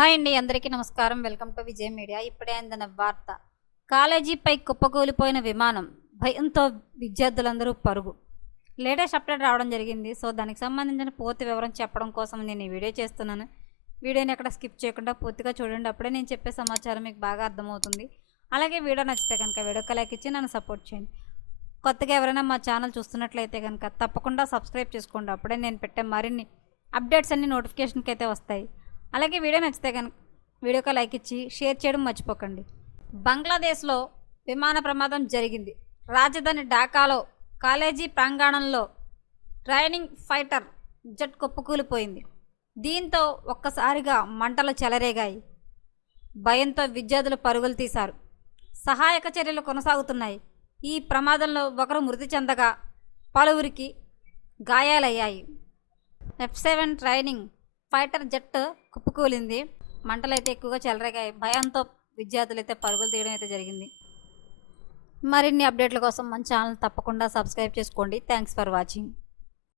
Hi అండి అందరికీ నమస్కారం. Welcome to Vijay media. ఇప్పుడే అందిన వార్త. కాలేజీపై కుప్పకూలిపోయిన విమానం భయంతో విద్యార్థులందరూ పరుగు. లేటెస్ట్ అప్డేట్ రావడం జరిగింది. సో దానికి సంబంధించిన పూర్తి వివరం చెప్పడం కోసం నేను ఈ వీడియో చేస్తున్నాను. వీడియోని ఎక్కడ స్కిప్ చేయకుండా పూర్తిగా చూడండి. అప్పుడే నేను చెప్పే సమాచారం మీకు బాగా అర్థమవుతుంది. అలాగే వీడియో నచ్చితే కనుక వీడియోకి లైక్ ఇచ్చి నన్ను సపోర్ట్ చేయండి. కొత్తగా ఎవరైనా మా ఛానల్ చూస్తున్నట్లయితే కనుక తప్పకుండా సబ్స్క్రైబ్ చేసుకోండి. అప్పుడే నేను పెట్టే మరిన్ని అప్డేట్స్ అన్ని నోటిఫికేషన్కి అయితే వస్తాయి. అలాగే వీడియో నచ్చితే కనుక వీడియోకి లైక్ ఇచ్చి షేర్ చేయడం మర్చిపోకండి. బంగ్లాదేశ్లో విమాన ప్రమాదం జరిగింది. రాజధాని ఢాకాలో కాలేజీ ప్రాంగణంలో ట్రైనింగ్ ఫైటర్ జెట్ కుప్పకూలిపోయింది. దీంతో ఒక్కసారిగా మంటలు చెలరేగాయి. భయంతో విద్యార్థులు పరుగులు తీశారు. సహాయక చర్యలు కొనసాగుతున్నాయి. ఈ ప్రమాదంలో ఒకరు మృతి చెందగా పలువురికి గాయాలయ్యాయి. F seven training fighter jet కుప్పకూలింది. మంటలు అయితే ఎక్కువగా చెలరేగాయి. భయంతో విద్యార్థులు అయితే పరుగులు తీయడం అయితే జరిగింది. మరిన్ని అప్డేట్ల కోసం మన ఛానల్ తప్పకుండా సబ్స్క్రైబ్ చేసుకోండి. Thanks for watching.